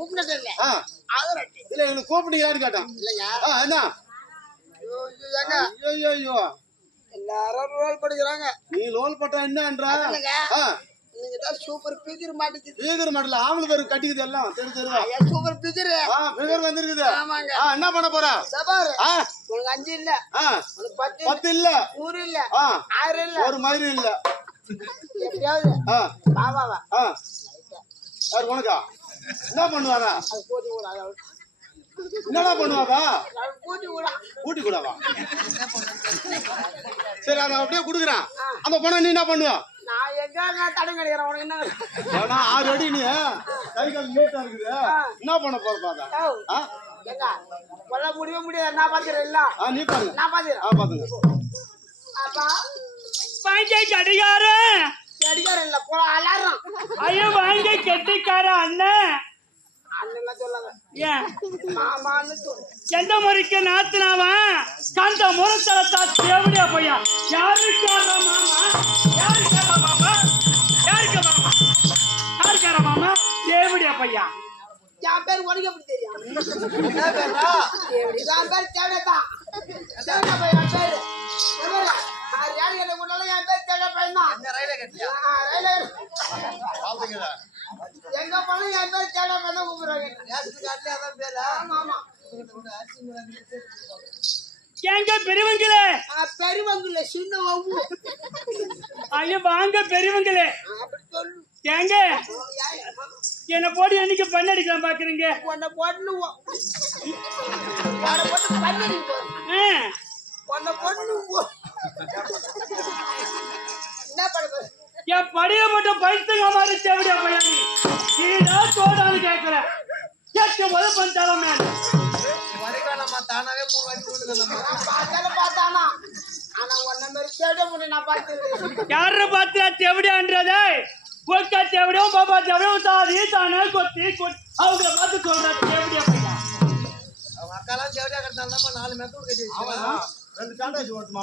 கூப்பிட்டது இல்ல. இல்ல எனக்கு கூப்பிட்டீங்களான்னு கேட்டேன். இல்லைங்க. என்ன ஐயோ எல்லாரும் ரோல் படிக்கிறாங்க. நீ லோல் பட்டா என்னன்றா? நீங்க தான் சூப்பர் பிகர் மாட்டிக்குது. பிகர் மாட்டல ஆம்பளை பேர் கட்டிக்குது எல்லாம் தெரிஞ்சிருவா. Super figure. பிகர் வந்திருக்குது. ஆமாங்க. என்ன பண்ண போற? சபார். உங்களுக்கு 5 இல்ல. உங்களுக்கு 10 இல்ல. 100 இல்ல. 1000 இல்ல. ஒரு மயிறு இல்ல. எப்படியாவது பாபாவா யார் உனக்கா என்ன பண்ணுவாரா? அது போட்டு விடா. என்னடா பண்ணுவாரா? கூட்டி விடா. கூட்டி கூடவா? சரி அதை அப்படியே குடுக்குறான். அந்த பணம் நீ என்ன பண்ணுவ? நான் எங்க நான் தடை கிடைக்கிறேன். உனக்கு என்ன 6 அடி நீ கை கால் மேட்டா இருக்குது. என்ன பண்ண போற பாத்தா? எங்க கொல்ல முடியவே முடியாது. நான் பாத்துறேன் இல்ல. நீ பாருங்க. நான் பாத்துறேன். பாத்துங்க. அப்பா வாங்க கடிகாரன். கடிகாரன் இல்ல போல அலாரம். ஐயோ வாங்க கெட்டிக்கார அண்ணன். அண்ணன் சொல்லாத. ஏன் மாமான்னு சொல்லு. எந்த முறைக்கு நாத்துனாவன் கந்த முறத்தலத்தா தேவடியா பையா. யாருக்கார மாமா? யாருக்கார மாமா? யாருக்கார மாமா? யாருக்கார மாமா? தேவடியா பையா. என் பேர் உனக்கு எப்படி தெரியும்? என்ன பேரா? தேவடி. என் பேர் தேவதான். தேவடா பையன் பேரு. யாரு என்ன கொண்டாலும் என் பேர் தேவடா பையன் தான். என்ன ரயில கட்டியா? ரயில பாத்தீங்களா? எங்க போனாலும் என் பேர் தேவடா பையன் தான் கூப்பிடுறாங்க. ரேஷன் கார்டுல அதான் பேரா? ஆமா. எங்க பெரியவங்களே? பெரியவங்களே சின்ன வவ்வு. ஐயோ வாங்க பெரியவங்களே. அப்படி சொல்லு. ஏங்க என்ன போட்டு என்னைக்கு பண்ணடிக்கலாம் பாக்குறீங்க? உன்னை போட்டு பண்ணடிக்க உன்னை போட்டு என்ன பண்ண? என் படியில மட்டும் பைத்துங்க மாதிரி தேவையா பையன் நீடா தோடான்னு கேட்கிறேன். கேட்க போது பண்ணிட்டாலும் தானாவே பார்த்தானா? ஆனா உன்ன மாதிரி தேட முடியும். நான் பார்த்து யார பாத்தியா தேவடியான்றதே கொக்கா தேவடியும் பாபா தேவடியும் தாதி தானே கொத்தி அவங்கள பார்த்து சொல்ற தேவடியா பையா. அவங்க அக்காலாம் தேவடியா கட்டினாலும் 4 மெத்தோடு கட்டி வச்சு 2 சாண்டாச்சு ஓட்டுமா?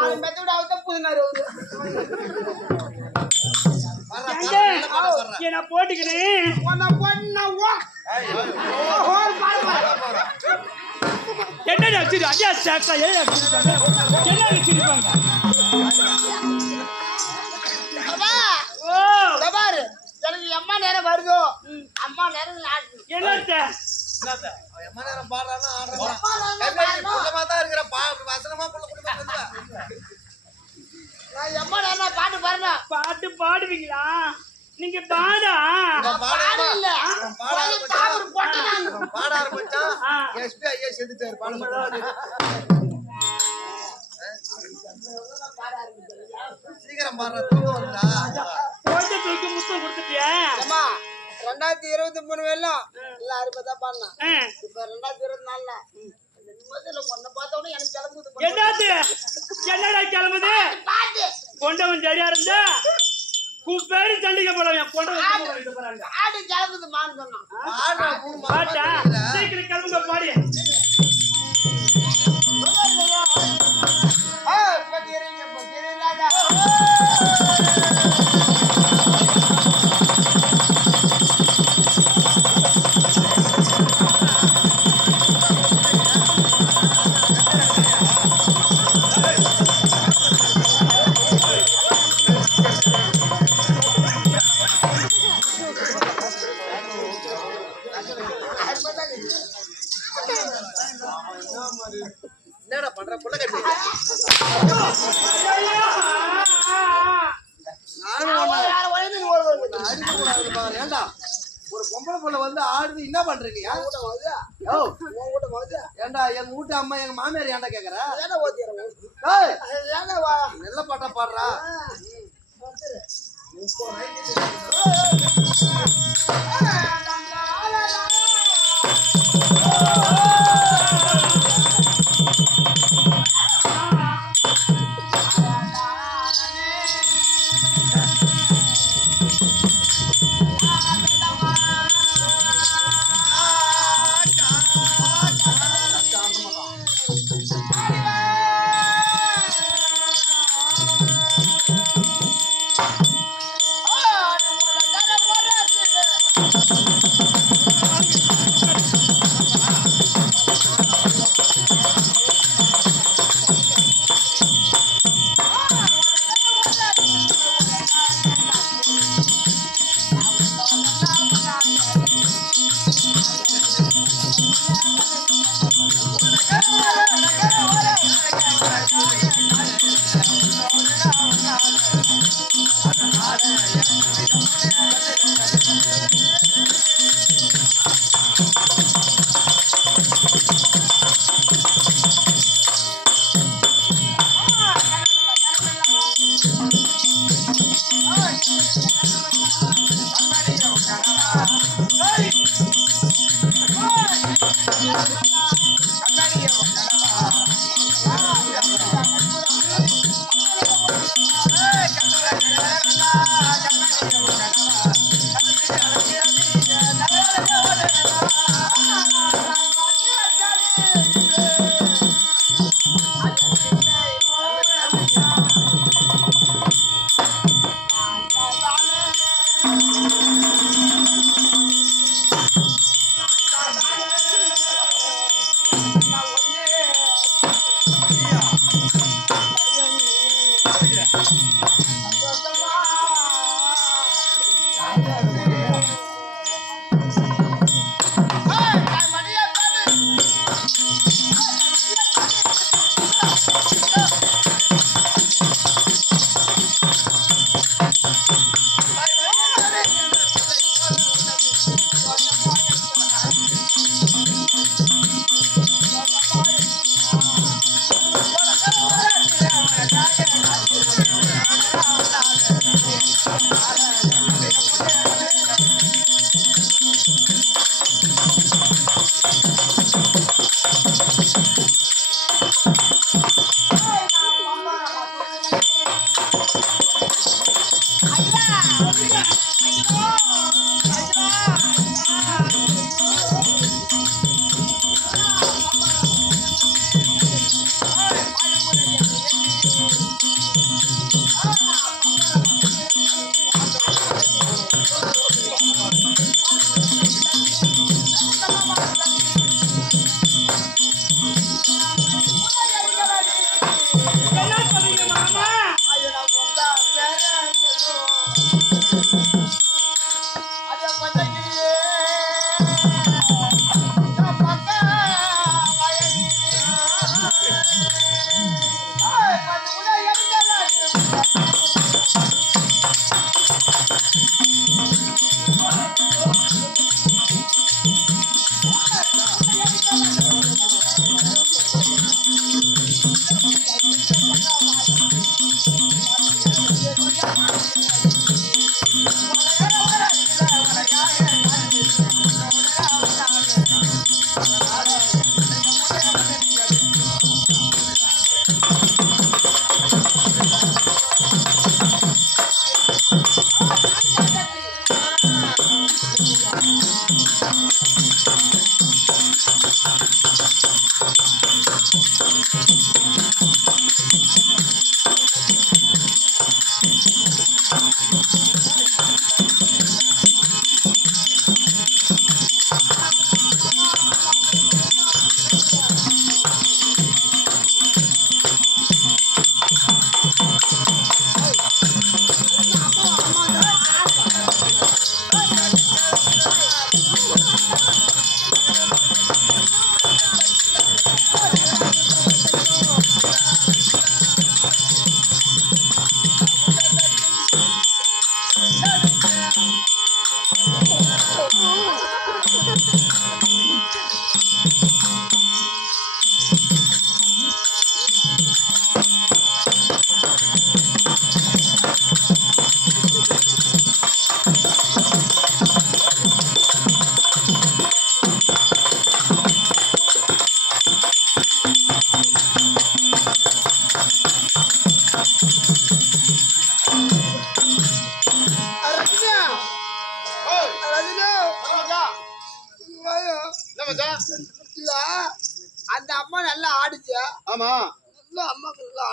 4 மெத்தோடு அவத்த புதுனாரு என்ன போட்டுக்கிறேன். உன்னை பொண்ணு என்ன வச்சிரு ஐயா சாக்கா என்ன வச்சிருப்பாங்க? பாரு எனக்கு அம்மா நேரம் வருதோ அம்மா நேரம் என்னத்த அம்மா நேரம் பாடுறான்னா ஆடுறா இருக்கிற வசனமா நான் எம்மா நேரம் பாட்டு பாருங்க. பாட்டு பாடுவீங்களா? நீங்க பாடா பாடு இல்ல பாட ஆரம்பிச்சா எஸ்பி ஐயா செத்துட்டாரு. சீக்கிரம் பாடுற தூக்கம் வருதா? போட்டு தூக்கி முத்தம் கொடுத்துட்டியா? 2023 வெள்ளம் எல்லாரும் பார்த்தா பாடலாம். இப்ப 2024 ஒன்ன பார்த்தோட எனக்கு கிளம்புது. என்னடா கிளம்புது? கொண்டவன் சரியா இருந்தா பேரு சண்டிகை போடுவேன். கொண்டவன் ஆடு கிளம்புது மான்னு சொன்னான். பாட்டா சீக்கிரம் கிளம்புங்க பாடி. என்னடா பண்ற புள்ள கட்டி ஏண்டா ஒரு பொம்பளை புள்ள வந்து ஆடுது என்ன பண்றீங்க? ஏண்டா எங்க வீட்டு அம்மா எங்க மாமியார் ஏன்டா கேக்குற? நல்ல பாட்டா பாடுறா. Oh,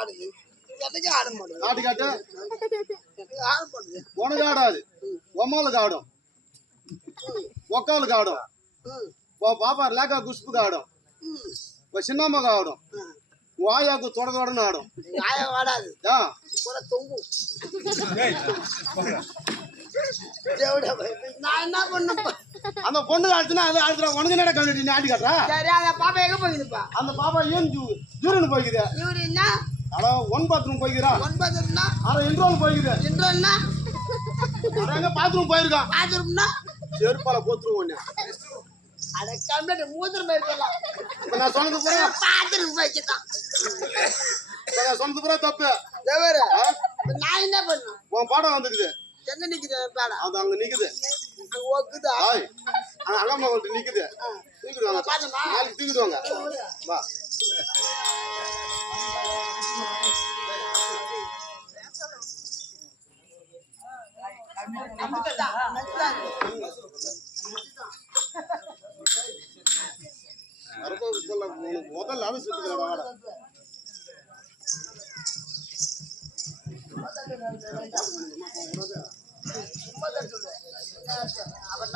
ஆடுது எனக்கு ஆட மாட்டேங்குது ஆடி காட்டு ஆட மாட்டேங்குது உனக்கு ஆடாது உம்மாளுக்கு ஆடும் ஒக்காளுக்கு ஆடும் பாப்பா லேக்கா குஷ்புக்கு ஆடும் சின்னம்மாக்கு ஆடும் வாயாக்கு தொடன்னு ஆடும் நியாயம் ஆடாது ஏன் கூட தொங்கும் நான் என்ன பண்ணுப்பா அந்த பொண்ணு ஆடுச்சுன்னா அது ஆடுறா உனக்கு என்ன கண்டுட்டு நீ ஆடி காட்டுறா சரி அந்த பாப்பா எங்க போகுதுப்பா அந்த பாப்பா ஏன் ஜூரன் போய்க்குது இவரு என்ன அட 1 பாத்ரூம் போய்க்கிறா 9 அட இன்ட்ரோல் போய்க்குது என்ன அட எங்க பாத்ரூம் போயிருக்கான் பாத்ரூம்னா செருப்பால போத்துருவோம் ஒண்ணு அட கம்ப்ளீட் மூத்திரம் போயிருக்கலாம் இப்ப நான் சொன்னது பூரா பாத்ரூம் போய்க்கிட்டான் இப்ப நான் சொன்னது பூரா தப்பு தேவரு நான் என்ன பண்ணும் உன் பாடம் வந்துக்குது எங்க நிக்குது பேடம் அது அங்க நிக்குது அங்க ஓக்குதா ஆய் அங்க அங்கம்மா வந்து நிக்குது தூக்கிடுவாங்க பாத்தமா நாளைக்கு தூக்கிடுவாங்க வா முதல்ல அது சுத்துக்கிறா அவன்